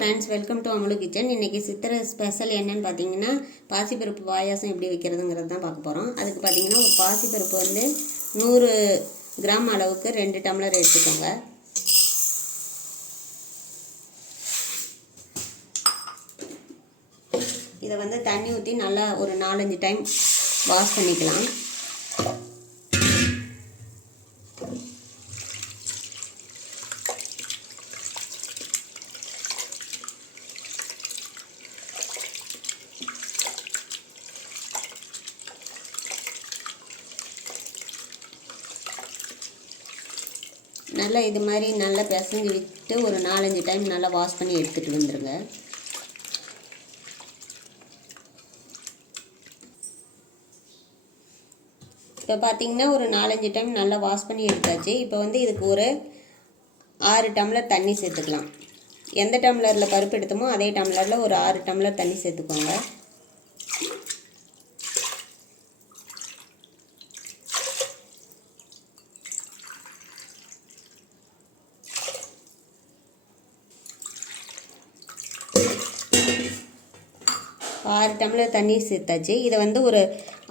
Friends, welcome to Amulu kitchen. இன்றைக்கி சித்திரை special என்னென்னு பார்த்தீங்கன்னா, பாசிப்பருப்பு பாயாசம் எப்படி வைக்கிறதுங்கிறது தான் பார்க்க போகிறோம். அதுக்கு பார்த்தீங்கன்னா, ஒரு பாசிப்பருப்பு வந்து 100 கிராம் அளவுக்கு 2 டம்ளர் எடுத்துக்கோங்க. இதை வந்து தண்ணி ஊற்றி நல்லா ஒரு 4-5 டைம் வாஷ் பண்ணிக்கலாம். நல்லா இது மாதிரி நல்லா பிசைஞ்சு விட்டு ஒரு 4-5 டைம் நல்லா வாஷ் பண்ணி எடுத்துகிட்டு வந்துடுங்க. இப்போ பார்த்தீங்கன்னா ஒரு 4-5 டைம் நல்லா வாஷ் பண்ணி எடுத்தாச்சு. இப்போ வந்து இதுக்கு ஒரு 6 டம்ளர் தண்ணி சேர்த்துக்கலாம். எந்த டம்ளரில் பருப்பு எடுத்தோமோ அதே டம்ளரில் ஒரு 6 டம்ளர் தண்ணி சேர்த்துக்கோங்க. ஆறு டம்ளர் தண்ணி சேர்த்தாச்சு. இதை வந்து ஒரு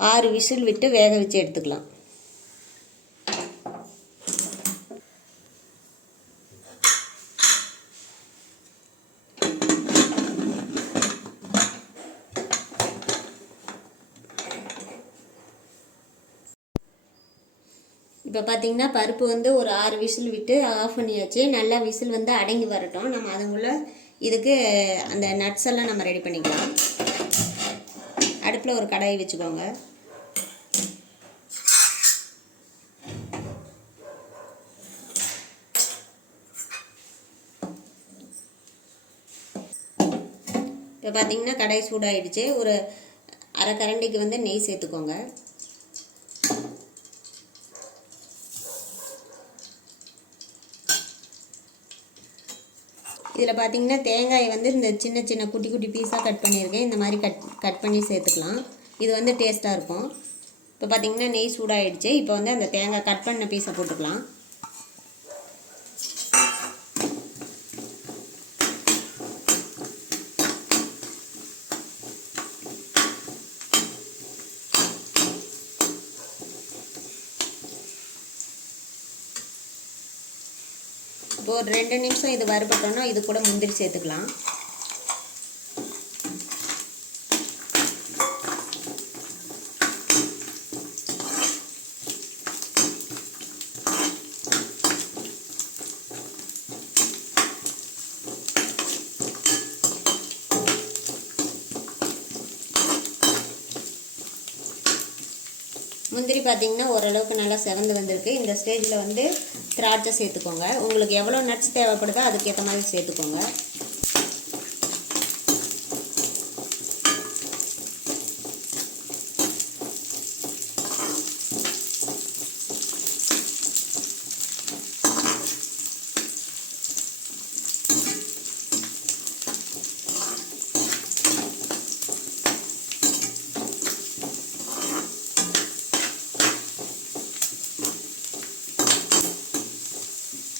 6 விசில் விட்டு வேக வச்சு எடுத்துக்கலாம். இப்போ பார்த்தீங்கன்னா பருப்பு வந்து ஒரு 6 விசில் விட்டு ஆஃப் பண்ணியாச்சு. நல்லா விசில் வந்து அடங்கி வரட்டும். நம்ம அதுக்குள்ளே இதுக்கு அந்த நட்ஸ் எல்லாம் நம்ம ரெடி பண்ணிக்கலாம். அடுப்பில் ஒரு கடாயை வச்சுக்கோங்க. இப்போ பார்த்தீங்கன்னா கடாய் சூடாகிடுச்சு. ஒரு அரை கரண்டிக்கு வந்து நெய் சேர்த்துக்கோங்க. இதில் பார்த்தீங்கன்னா தேங்காயை வந்து இந்த சின்ன சின்ன குட்டி குட்டி பீஸாக கட் பண்ணியிருக்கேன். இந்த மாதிரி கட் பண்ணி சேர்த்துக்கலாம். இது வந்து டேஸ்ட்டாக இருக்கும். இப்போ பார்த்தீங்கன்னா நெய் சூடாகிடுச்சு. இப்போ வந்து அந்த தேங்காய் கட் பண்ண பீஸை போட்டுக்கலாம். இப்போ ஒரு 2 நிமிஷம் இது வறுபட்டோன்னா இது கூட முந்திரி சேர்த்துக்கலாம். முந்திரி பார்த்திங்கன்னா ஓரளவுக்கு நல்லா செவந்து வந்திருக்கு. இந்த ஸ்டேஜில் வந்து திராட்சை சேர்த்துக்கோங்க. உங்களுக்கு எவ்வளோ நட்ஸ் தேவைப்படுதோ அதுக்கேற்ற மாதிரி சேர்த்துக்கோங்க.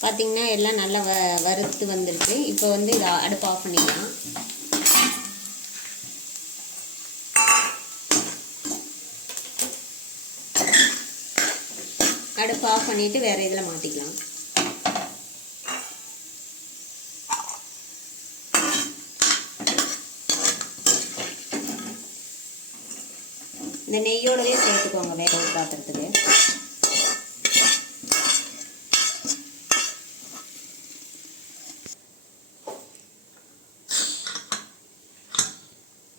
பார்த்திங்கன்னா எல்லாம் நல்லா வறுத்து வந்துருக்கு. இப்போ வந்து இதை அடுப்பு ஆஃப் பண்ணிக்கலாம். அடுப்பு ஆஃப் பண்ணிவிட்டு வேறு இதில் மாற்றிக்கலாம். இந்த நெய்யோடவே சேர்த்துக்கோங்க வேற ஒரு பாத்திரத்துக்கு.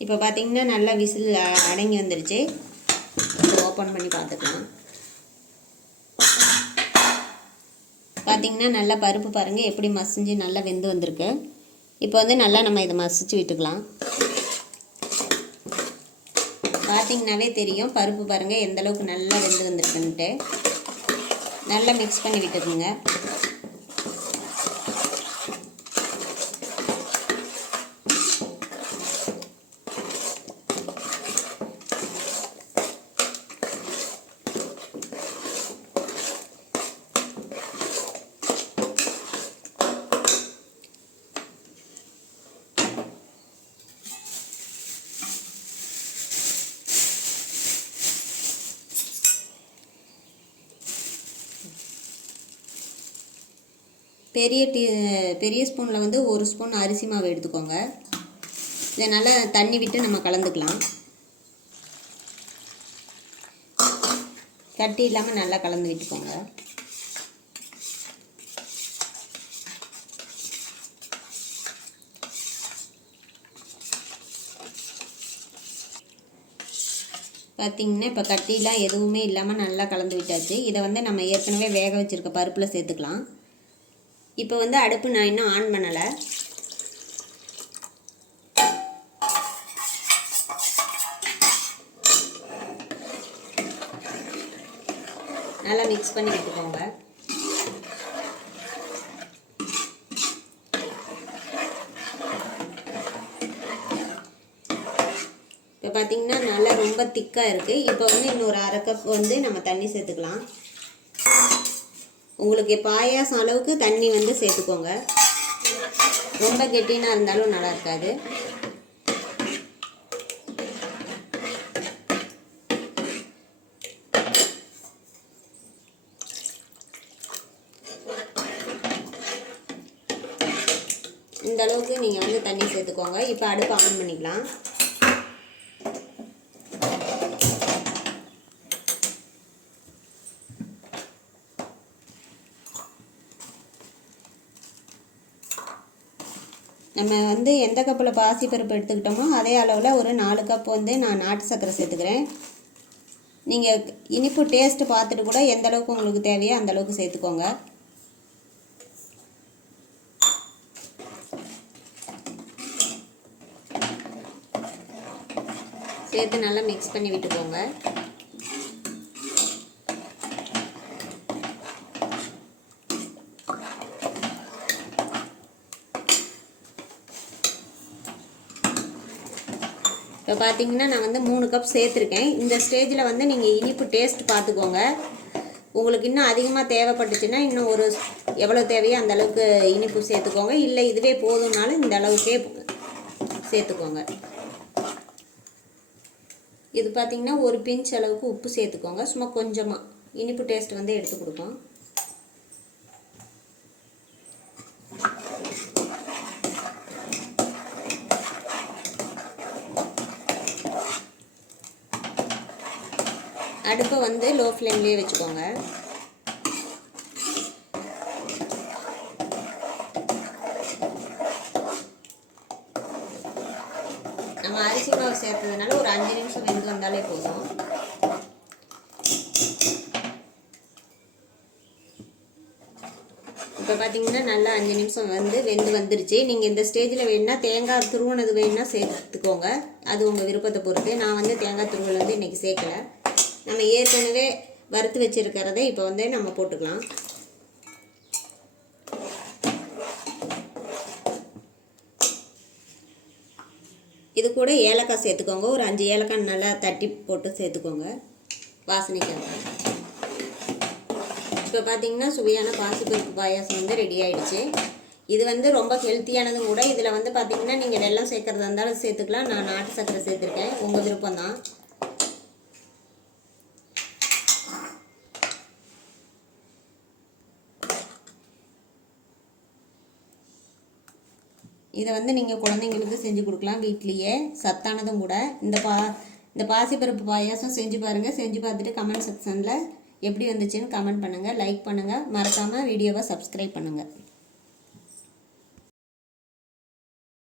இப்போ பார்த்தீங்கன்னா நல்லா விசில் அடங்கி வந்துடுச்சு. ஓப்பன் பண்ணி பார்த்துக்கலாம். பார்த்தீங்கன்னா நல்லா பருப்பு பாருங்கள் எப்படி மசிஞ்சு நல்லா வெந்து வந்திருக்கு. இப்போ வந்து நல்லா நம்ம இதை மசிச்சு விட்டுக்கலாம். பார்த்தீங்கன்னாவே தெரியும் பருப்பு பாருங்கள் எந்தளவுக்கு நல்லா வெந்து வந்திருக்குன்ட்டு. நல்லா மிக்ஸ் பண்ணி விட்டுருங்க. பெரிய ஸ்பூனில் வந்து 1 ஸ்பூன் அரிசி மாவு எடுத்துக்கோங்க. இதை நல்லா தண்ணி விட்டு நம்ம கலந்துக்கலாம். கட்டி இல்லாமல் நல்லா கலந்து விட்டுக்கோங்க. பார்த்திங்கன்னா இப்போ கட்டிலாம் எதுவுமே இல்லாமல் நல்லா கலந்து விட்டாச்சு. இதை வந்து நம்ம ஏற்கனவே வேக வச்சுருக்க பருப்பில் சேர்த்துக்கலாம். இப்போ வந்து அடுப்பு நான் இன்னும் ஆன் பண்ணலை. நல்லா மிக்ஸ் பண்ணி விட்டுக்கோங்க. இப்போ பார்த்திங்கன்னா நல்லா ரொம்ப திக்காக இருக்குது. இப்போ வந்து இன்னொரு 1/2 கப் வந்து நம்ம தண்ணி சேர்த்துக்கலாம். உங்களுக்கு பாயாசம் அளவுக்கு தண்ணி வந்து சேர்த்துக்கோங்க. ரொம்ப கெட்டினா இருந்தாலும் நல்லா இருக்காது. இந்த அளவுக்கு நீங்கள் வந்து தண்ணி சேர்த்துக்கோங்க. இப்போ அடுப்பு ஆன் பண்ணிக்கலாம். நம்ம வந்து எந்த கப்பில் பாசிப்பருப்பு எடுத்துக்கிட்டோமோ அதே அளவில் ஒரு 4 கப் வந்து நான் நாட்டு சர்க்கரை சேர்த்துக்கிறேன். நீங்கள் இனிப்பு டேஸ்ட்டு பார்த்துட்டு கூட எந்த அளவுக்கு உங்களுக்கு தேவையோ அந்த அளவுக்கு சேர்த்துக்கோங்க. சேர்த்து நல்லா மிக்ஸ் பண்ணி விட்டுக்கோங்க. இப்போ பார்த்தீங்கன்னா நான் வந்து 3 கப் சேர்த்துருக்கேன். இந்த ஸ்டேஜில் வந்து நீங்கள் இனிப்பு டேஸ்ட் பார்த்துக்கோங்க. உங்களுக்கு இன்னும் அதிகமாக தேவைப்பட்டுச்சுன்னா இன்னும் எவ்வளோ தேவையோ அந்த அளவுக்கு இனிப்பு சேர்த்துக்கோங்க. இல்லை இதுவே போதும்னாலும் இந்த அளவுக்கே சேர்த்துக்கோங்க. இது பார்த்திங்கன்னா ஒரு பிஞ்ச் அளவுக்கு உப்பு சேர்த்துக்கோங்க. சும்மா கொஞ்சமாக இனிப்பு டேஸ்ட் வந்து எடுத்து கொடுக்கும். அடுப்பை வந்து லோ ஃப்ளேம்லேயே வச்சுக்கோங்க. நம்ம அரிசி மாவு சேர்த்ததுனால ஒரு 5 நிமிஷம் வெந்து வந்தாலே போதும். இப்போ பார்த்தீங்கன்னா நல்லா 5 நிமிஷம் வெந்து வந்துருச்சு. நீங்கள் இந்த ஸ்டேஜில் வேணுன்னா தேங்காய் துருவனது வேணுன்னா சேர்த்துக்கோங்க. அது உங்கள் விருப்பத்தை பொறுத்து. நான் வந்து தேங்காய் துருவல் வந்து இன்றைக்கி சேர்க்கலை. நம்ம ஏற்கனவே வறுத்து வச்சுருக்கிறத இப்போ வந்து நம்ம போட்டுக்கலாம். இது கூட ஏலக்காய் சேர்த்துக்கோங்க. ஒரு 5 ஏலக்காய் நல்லா தட்டி போட்டு சேர்த்துக்கோங்க வாசனைக்காக. இப்போ பார்த்தீங்கன்னா சுவையான பாசிப்பருப்பு பாயாசம் வந்து ரெடி ஆகிடுச்சு. இது வந்து ரொம்ப ஹெல்த்தியானதும் கூட. இதில் வந்து பார்த்திங்கன்னா நீங்கள் வெல்லம் சேர்க்குறதா இருந்தாலும் சேர்த்துக்கலாம். நான் நாட்டு சர்க்கரை சேர்த்துருக்கேன். உங்கள் விருப்பம்தான். இதை வந்து நீங்கள் குழந்தைங்களுக்கு செஞ்சு கொடுக்கலாம் வீட்லேயே. சத்தானதும் கூட. இந்த பாசிப்பருப்பு பாயாசம் செஞ்சு பாருங்கள். செஞ்சு பார்த்துட்டு கமெண்ட் செக்ஷனில் எப்படி வந்துச்சுன்னு கமெண்ட் பண்ணுங்கள். லைக் பண்ணுங்கள். மறக்காமல் வீடியோவை சப்ஸ்கிரைப் பண்ணுங்கள்.